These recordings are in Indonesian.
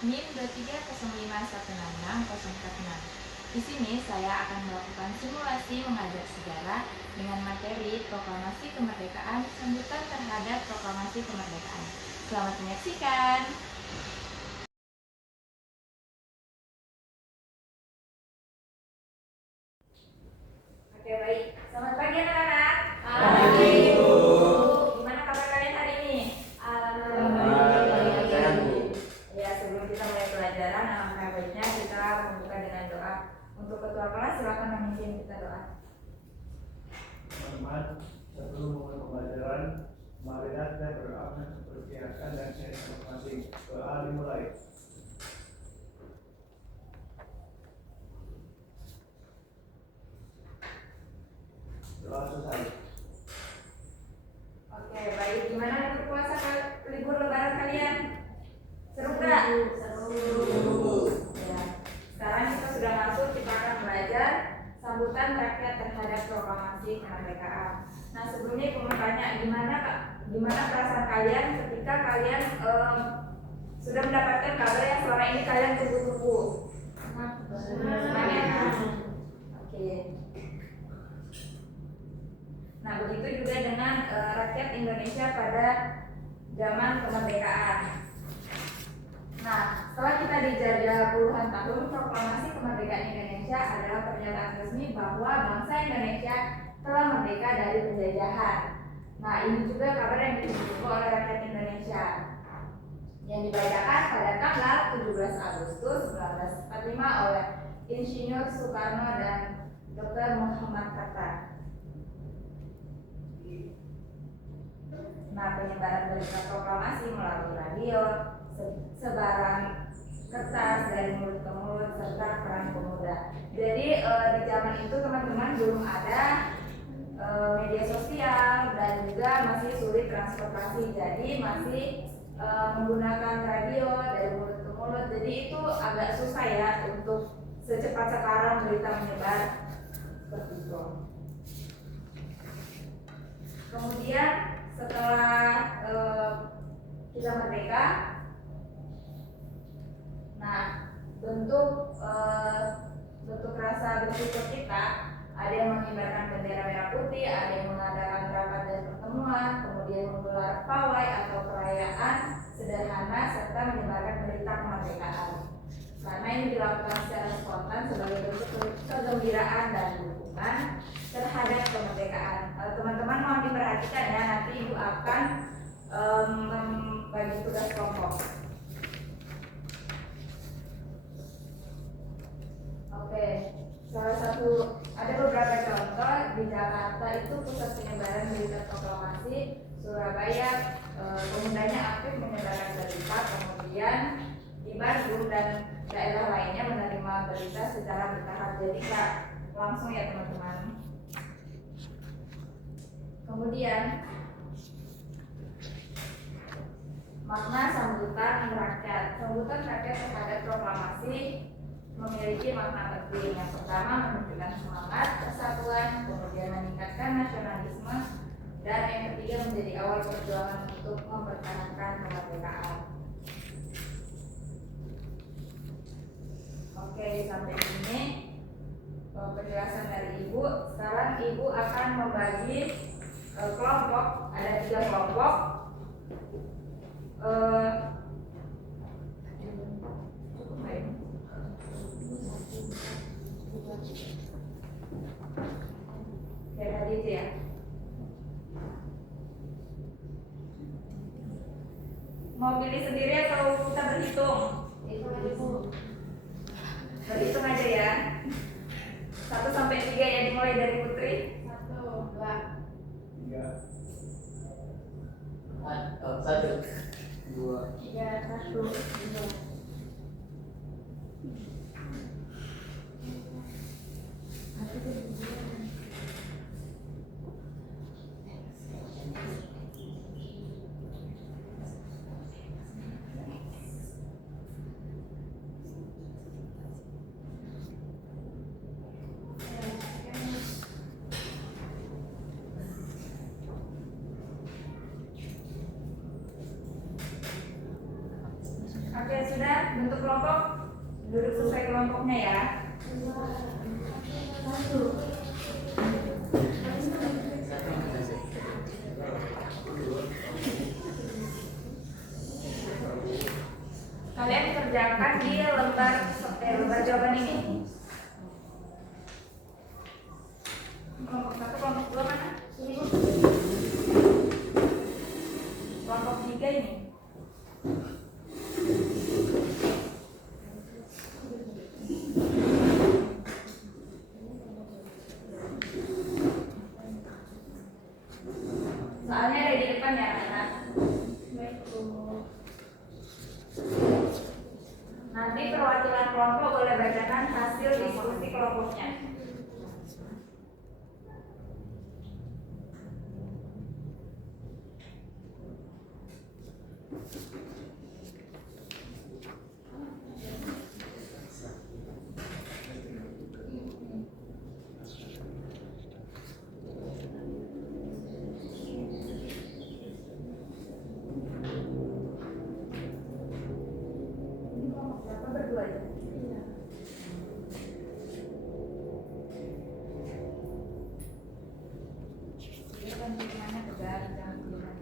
NIM 23051660446. Di sini saya akan melakukan simulasi mengajar sejarah dengan materi Proklamasi Kemerdekaan, sambutan terhadap Proklamasi Kemerdekaan. Selamat menyaksikan. Oke, baik. Selamat pagi anak-anak. Pagi, Ibu. Gimana kabar kalian hari ini? Alhamdulillah, sehat, Bu. Ya, sebelum kita mulai pelajaran, alangkah baiknya kita membuka dengan doa. Untuk ketua kelas, silakan memimpin kita doa. Teman-teman, sebelum memulai pembelajaran, marilah kita berdoa berpihakan dan sharing masing-masing. Doa dimulai. Doa selesai. Oke, baik. Gimana berpuasa libur lebaran kalian? Seru nggak? Seru. Ya. Sekarang kita sudah masuk, kita akan belajar sambutan rakyat terhadap proklamasi kemerdekaan. Nah, sebelumnya aku mau tanya, gimana perasaan kalian ketika kalian sudah mendapatkan kabar yang selama ini kalian tunggu-tunggu? Senang ya? Oke. Nah, begitu juga dengan rakyat Indonesia pada zaman kemerdekaan. Nah, setelah kita dijajah puluhan tahun, proklamasi kemerdekaan Indonesia adalah pernyataan resmi bahwa bangsa Indonesia telah merdeka dari penjajahan. Nah, ini juga kabar yang ditunggu oleh rakyat Indonesia, yang dibacakan pada tanggal 17 Agustus 1945 oleh Insinyur Soekarno dan Dr. Muhammad Hatta. Nah, penyebaran berita proklamasi melalui radio, sebaran kertas dari mulut ke mulut, serta peran pemuda. Jadi di zaman itu teman-teman belum ada media sosial dan juga masih sulit transportasi. Jadi masih menggunakan radio dari mulut ke mulut. Jadi itu agak susah ya untuk secepat sekarang berita menyebar seperti itu. Kemudian setelah kita merdeka, nah bentuk rasa bersyukur kita, ada yang mengibarkan bendera merah putih, ada yang mengadakan rapat dan pertemuan, kemudian menggelar pawai atau perayaan sederhana, serta menyebarkan berita kemerdekaan. Karena ini dilakukan secara spontan sebagai bentuk kegembiraan dan dukungan terhadap kemerdekaan. Teman-teman mohon diperhatikan ya, nanti Ibu akan membagi tugas kelompok. Oke, salah satu ada beberapa contoh di Jakarta itu pusat penyebaran berita proklamasi, Surabaya pemudanya aktif menyebarkan berita, kemudian di Bandung dan daerah lainnya menerima berita secara bertahap, jadi nggak langsung ya teman-teman. Kemudian makna sambutan rakyat. Sambutan rakyat terhadap proklamasi memiliki makna penting. Yang pertama, menunjukkan semangat persatuan, kemudian meningkatkan nasionalisme, dan yang ketiga menjadi awal perjuangan untuk mempertahankan kemerdekaan. Oke, sampai sini penjelasan dari Ibu. Sekarang Ibu akan membagi kelompok, ada 3 kelompok. Cukup baik. Kayak tadi itu ya. Mau pilih sendiri atau kita berhitung? Berhitung aja ya. 1 sampai 3 ya, dimulai dari Putri. 1, 2, 3, 1, 2, 3, 1, 2. Oke, sudah bentuk kelompok, duduk sesuai kelompoknya ya. Kalian kerjakan di lembar jawaban ini. Kelompok 1, kelompok 2 mana? Kelompok 3 ini. Soalnya ada di depan ya, anak. Nanti perwakilan kelompok boleh bacakan hasil diskusi kelompoknya. Berdua aja. Dia kan gimana tegar, jangan gimana.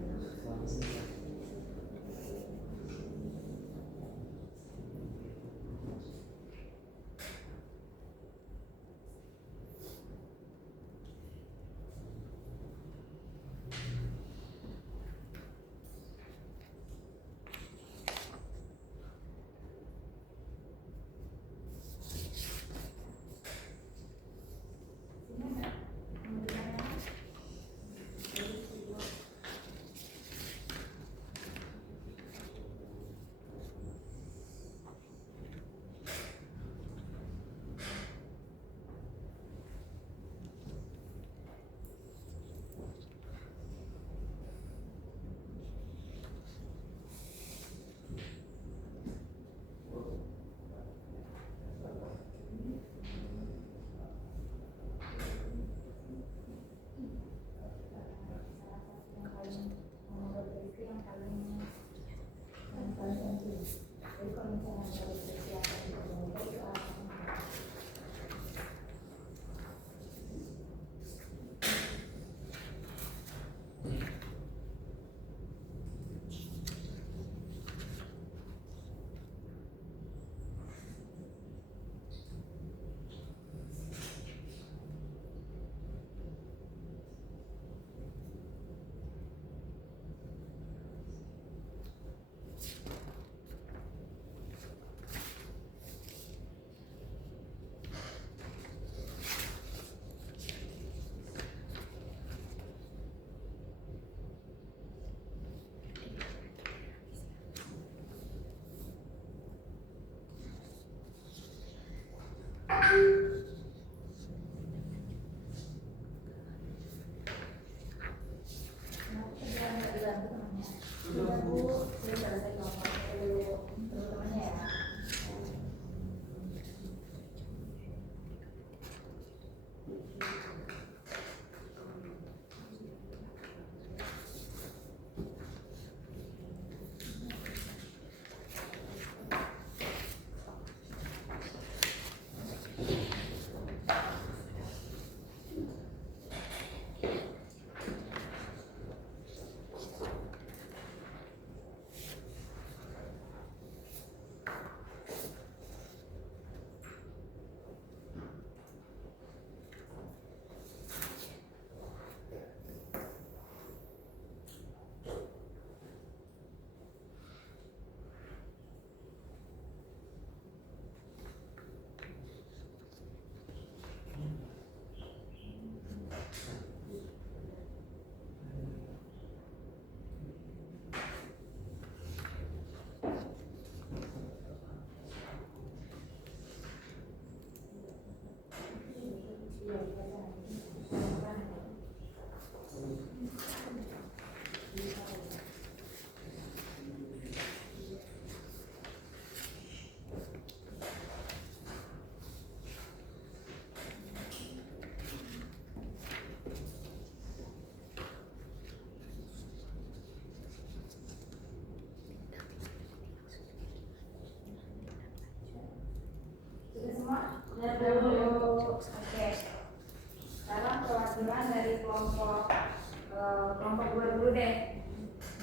kelompok 2 dulu deh.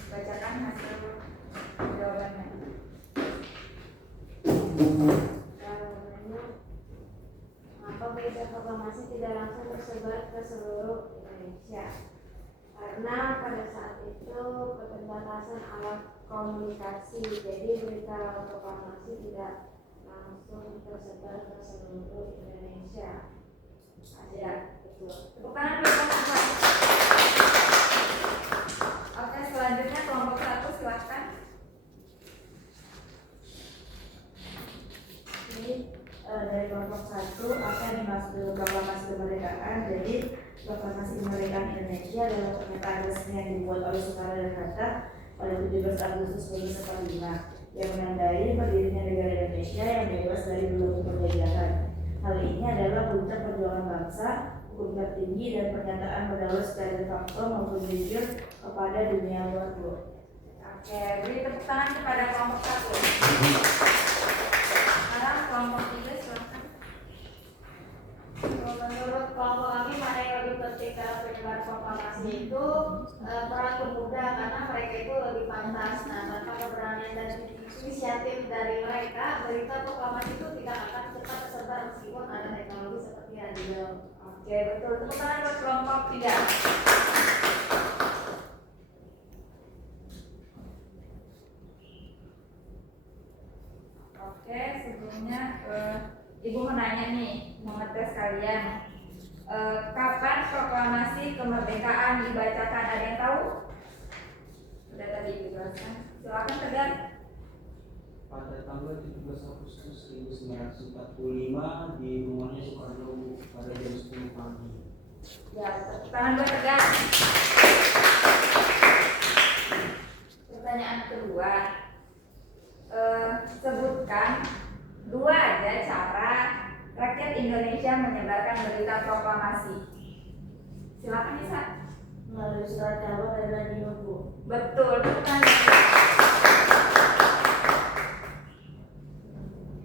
Bacakan hasil jawabannya. Mengapa berita proklamasi tidak langsung tersebar ke seluruh Indonesia? Karena pada saat itu keterbatasan alat komunikasi, jadi berita proklamasi tidak langsung tersebar ke seluruh Indonesia. Ya, betul. Tepuk tangan dulu kelompok 1. Oke, selanjutnya kelompok 1 silakan. Jadi dari kelompok 1 apa yang dimaksud proklamasi kemerdekaan? Jadi proklamasi kemerdekaan Indonesia adalah pernyataan resmi yang dibuat oleh Soekarno dan Hatta pada 17 Agustus 1945 yang menandai berdirinya negara Indonesia yang bebas dari belenggu penjajahan. Hal ini adalah puncak perjuangan bangsa, hukum tertinggi dan pernyataan berdaulat secara de facto maupun jujur kepada dunia luar. Oke, beri tepuk tangan kepada kelompok 1. Sekarang kelompok 3 silakan. Menurut kelompok kami, mana yang lebih penting dalam penyebaran proklamasi itu peran pemuda, karena mereka itu lebih pantas. Nah, tanpa keberanian dan inisiatif dari mereka, berita proklamasi itu tidak akan cepat tersebar meskipun ada teknologi seperti radio. Oke, betul. Tepuk tangan buat kelompok 3. Oke, sebelumnya Ibu mau nanya nih, mau ngetes kalian. Kapan proklamasi kemerdekaan dibacakan? Ada yang tahu? Sudah tadi Ibu jelaskan. Silakan Tegar. Pada tanggal 17 Agustus 1945 di rumahnya Soekarno pada jam 10 pagi. Ya, tepuk tangan buat Tegar. Pertanyaan kedua, sebutkan 2 aja cara rakyat Indonesia menyebarkan berita proklamasi. Silakan Nisa. Melalui surat kabar dari radio, Bu. Betul, tepuk tangan.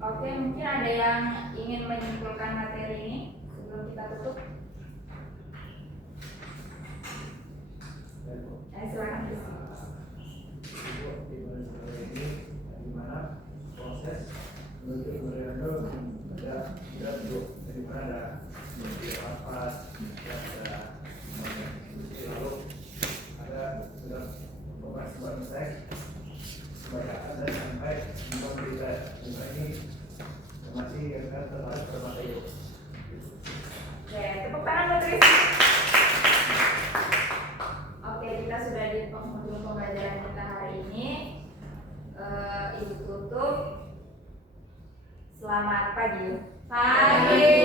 Oke, mungkin ada yang ingin menyimpulkan materi ini sebelum kita tutup. Silakan. Di mana proses menuju kemerdekaan ada dari mana ada rapat, ada lalu ada sudah operasi bangsa bacaan dan sampai berita ini masih yang tertarik terpakai. Oke, tepuk tangan buat Rizky. Oke, kita sudah di penghujung pembelajaran kita hari ini. Ibu tutup. Selamat pagi. Pagi.